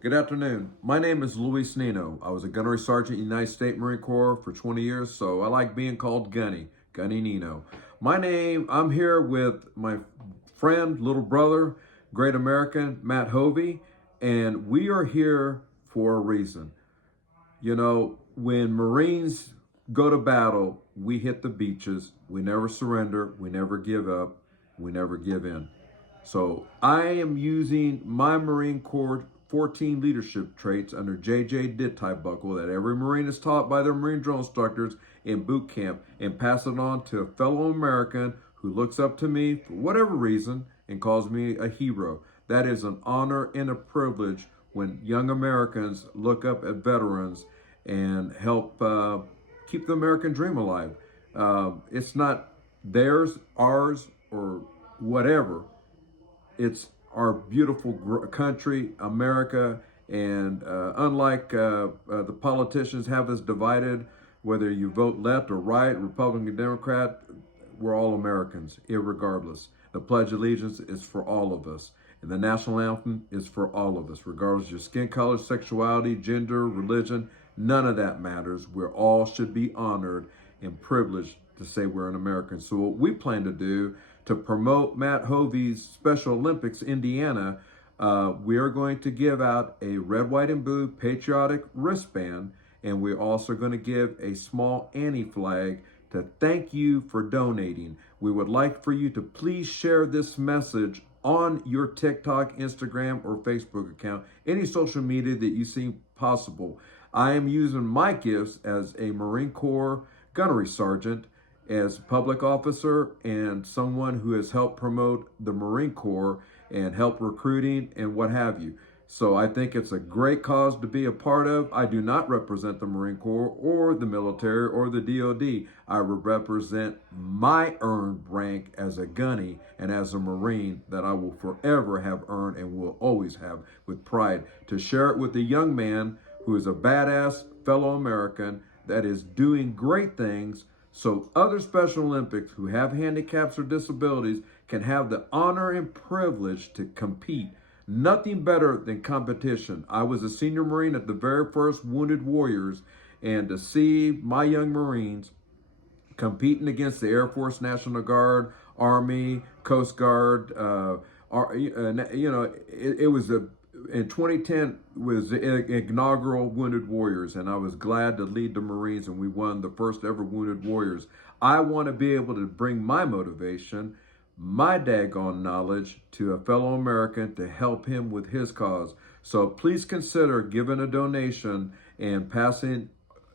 Good afternoon. My name is Nino. I was a gunnery sergeant in the United States Marine Corps for 20 years, so I like being called Gunny, Gunny Nino. I'm here with my friend, little brother, great American, Matt Hovey, and we are here for a reason. You know, when Marines go to battle, we hit the beaches. We never surrender. We never give up. We never give in. So I am using my Marine Corps 14 leadership traits under JJ Dit type buckle that every Marine is taught by their Marine drill instructors in boot camp and pass it on to a fellow American who looks up to me for whatever reason and calls me a hero. That is an honor and a privilege when young Americans look up at veterans and help keep the American dream alive. It's not theirs, ours, or whatever. It's our beautiful country, America, and unlike the politicians have us divided, whether you vote left or right, Republican, Democrat, we're all Americans, irregardless. The Pledge of Allegiance is for all of us, and the national anthem is for all of us, regardless of your skin color, sexuality, gender, religion. None of that matters. We all should be honored and privileged to say we're an American. So what we plan to do to promote Matt Hovey's Special Olympics Indiana, we are going to give out a red, white, and blue patriotic wristband, and we're also going to give a small Annie flag to thank you for donating. We would like for you to please share this message on your TikTok, Instagram, or Facebook account, any social media that you see possible. I am using my gifts as a Marine Corps gunnery sergeant, as a public officer, and someone who has helped promote the Marine Corps and help recruiting and what have you. So I think it's a great cause to be a part of. I do not represent the Marine Corps or the military or the DOD. I represent my earned rank as a gunny and as a Marine that I will forever have earned and will always have with pride, to share it with a young man who is a badass fellow American that is doing great things, so other Special Olympics who have handicaps or disabilities can have the honor and privilege to compete. Nothing better than competition. I was a senior Marine at the very first Wounded Warriors, and to see my young Marines competing against the Air Force, National Guard, Army, Coast Guard, it was in 2010 was the inaugural Wounded Warriors, and I was glad to lead the Marines, and we won the first ever Wounded Warriors. I want to be able to bring my motivation, my daggone knowledge to a fellow American to help him with his cause. So please consider giving a donation and passing,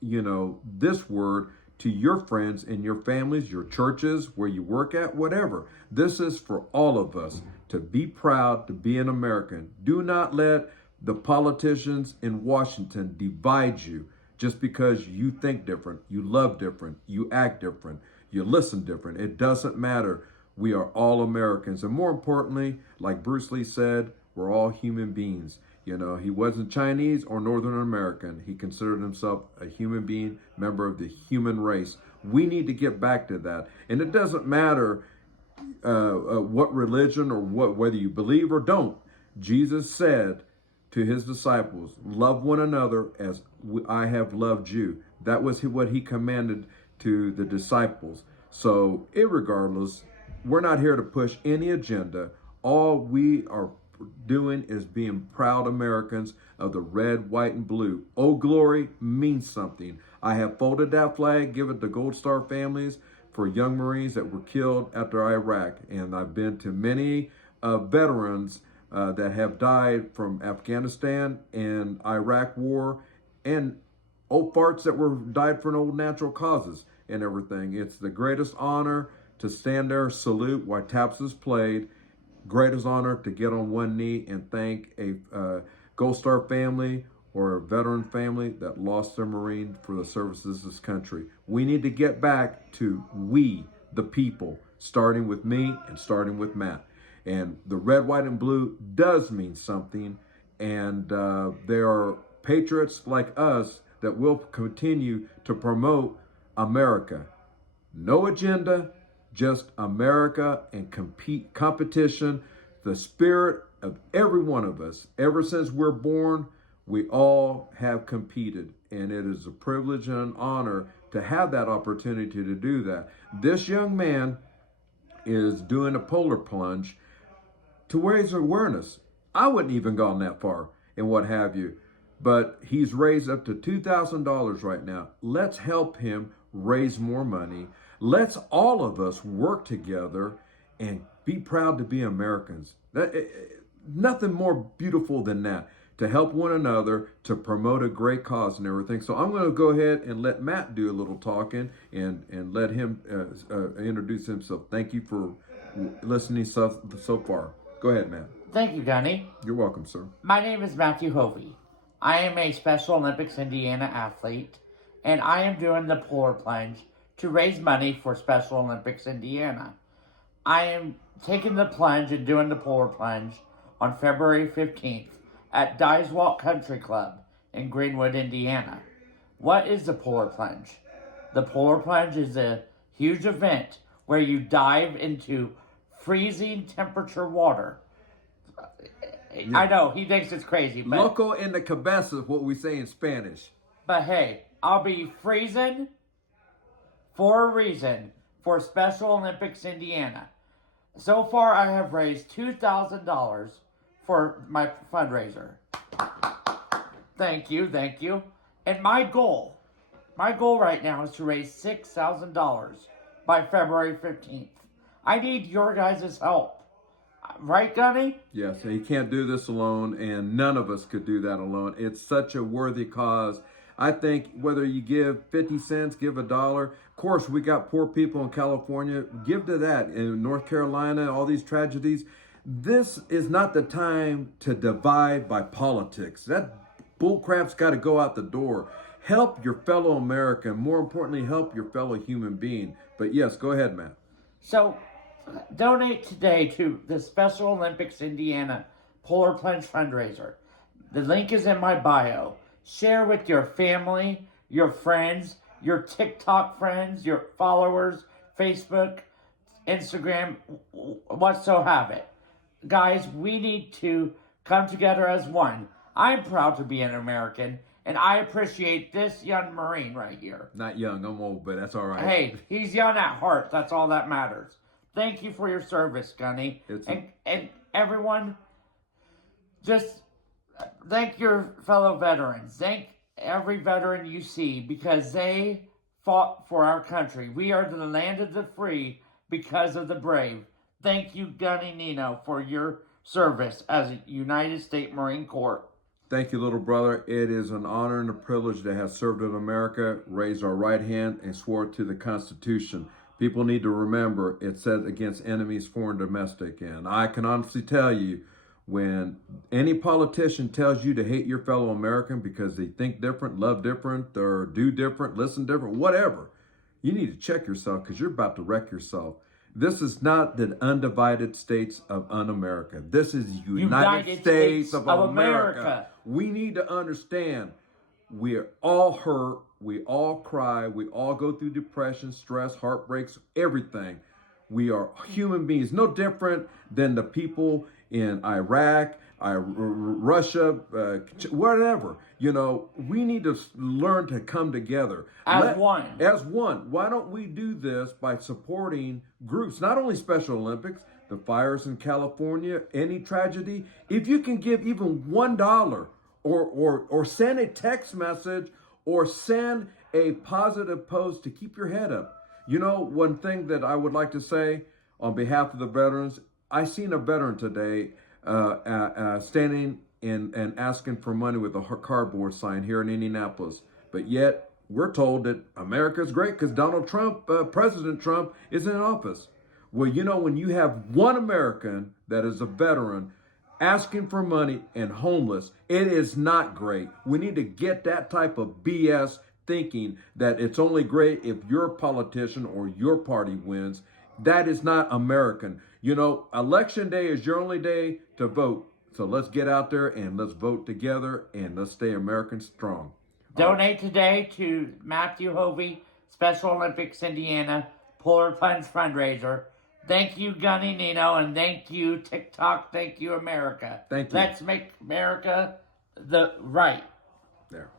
this word to your friends and your families, your churches, where you work at, whatever. This is for all of us to be proud to be an American. Do not let the politicians in Washington divide you just because you think different, you love different, you act different, you listen different. It doesn't matter. We are all Americans. And more importantly, like Bruce Lee said, we're all human beings. He wasn't Chinese or Northern American. He considered himself a human being, member of the human race. We need to get back to that. And it doesn't matter what religion or whether you believe or don't. Jesus said to his disciples, love one another as I have loved you. That was what he commanded to the disciples. So irregardless, we're not here to push any agenda. All we are doing is being proud Americans of the red, white, and blue. Old Glory means something. I have folded that flag, give it to Gold Star families for young Marines that were killed after Iraq. And I've been to many veterans that have died from Afghanistan and Iraq war, and old farts that died for old natural causes and everything. It's the greatest honor to stand there, salute while taps is played. Greatest honor to get on one knee and thank a Gold Star family or a veteran family that lost their Marine for the services of this country. We need to get back to we, the people, starting with me and starting with Matt. And the red, white, and blue does mean something. And there are patriots like us that will continue to promote America. No agenda, just America and competition. The spirit of every one of us. Ever since we're born, we all have competed, and it is a privilege and an honor to have that opportunity to do that. This young man is doing a polar plunge to raise awareness. I wouldn't even gone that far and what have you, but he's raised up to $2,000 right now. Let's help him raise more money. Let's all of us work together and be proud to be Americans. Nothing more beautiful than that, to help one another, to promote a great cause and everything. So I'm going to go ahead and let Matt do a little talking and let him introduce himself. Thank you for listening so far. Go ahead, Matt. Thank you, Gunny. You're welcome, sir. My name is Matthew Hovey. I am a Special Olympics Indiana athlete, and I am doing the polar plunge to raise money for Special Olympics Indiana. I am taking the plunge and doing the polar plunge on February 15th at Dyswalk Country Club in Greenwood, Indiana. What is the polar plunge? The polar plunge is a huge event where you dive into freezing temperature water. Yeah. I know, he thinks it's crazy. But, Loco in the cabeza, what we say in Spanish. But hey, I'll be freezing for a reason for Special Olympics Indiana. So far, I have raised $2,000 for my fundraiser. Thank you. And my goal right now is to raise $6,000 by February 15th. I need your guys' help. Right, Gunny? Yes, he can't do this alone, and none of us could do that alone. It's such a worthy cause. I think whether you give 50 cents, give $1. Of course, we got poor people in California. Give to that. In North Carolina, all these tragedies. This is not the time to divide by politics. That bullcrap's got to go out the door. Help your fellow American. More importantly, help your fellow human being. But yes, go ahead, Matt. So, donate today to the Special Olympics Indiana Polar Plunge fundraiser. The link is in my bio. Share with your family, your friends, your TikTok friends, your followers, Facebook, Instagram, whatsoever. Guys, we need to come together as one. I'm proud to be an American, and I appreciate this young Marine right here. Not young, I'm old, but that's all right. Hey, he's young at heart. That's all that matters. Thank you for your service, Gunny. And everyone, just thank your fellow veterans. Thank every veteran you see because they fought for our country. We are the land of the free because of the brave. Thank you, Gunny Nino, for your service as a United States Marine Corps. Thank you, little brother. It is an honor and a privilege to have served in America, raised our right hand, and swore to the Constitution. People need to remember it says against enemies, foreign, domestic. And I can honestly tell you, when any politician tells you to hate your fellow American because they think different, love different, or do different, listen different, whatever, you need to check yourself because you're about to wreck yourself. This is not the undivided states of un-America. This is United States of America. We need to understand we are all hurt. We all cry. We all go through depression, stress, heartbreaks, everything. We are human beings, no different than the people in Iraq, Russia, whatever. You know, we need to learn to come together. As one. As one. Why don't we do this by supporting groups, not only Special Olympics, the fires in California, any tragedy. If you can give even $1 or send a text message or send a positive post to keep your head up. You know, one thing that I would like to say on behalf of the veterans, I seen a veteran today standing and asking for money with a cardboard sign here in Indianapolis. But yet, we're told that America's great because Donald Trump, President Trump, is in office. Well, you know, when you have one American that is a veteran asking for money and homeless, it is not great. We need to get that type of BS thinking that it's only great if your politician or your party wins. That is not American. You know, election day is your only day to vote. So let's get out there and let's vote together and let's stay American strong. Donate today to Matthew Hovey, Special Olympics Indiana Polar Plunge fundraiser. Thank you, Gunny, Nino, and thank you, TikTok. Thank you, America. Thank you. Let's make America the right. There.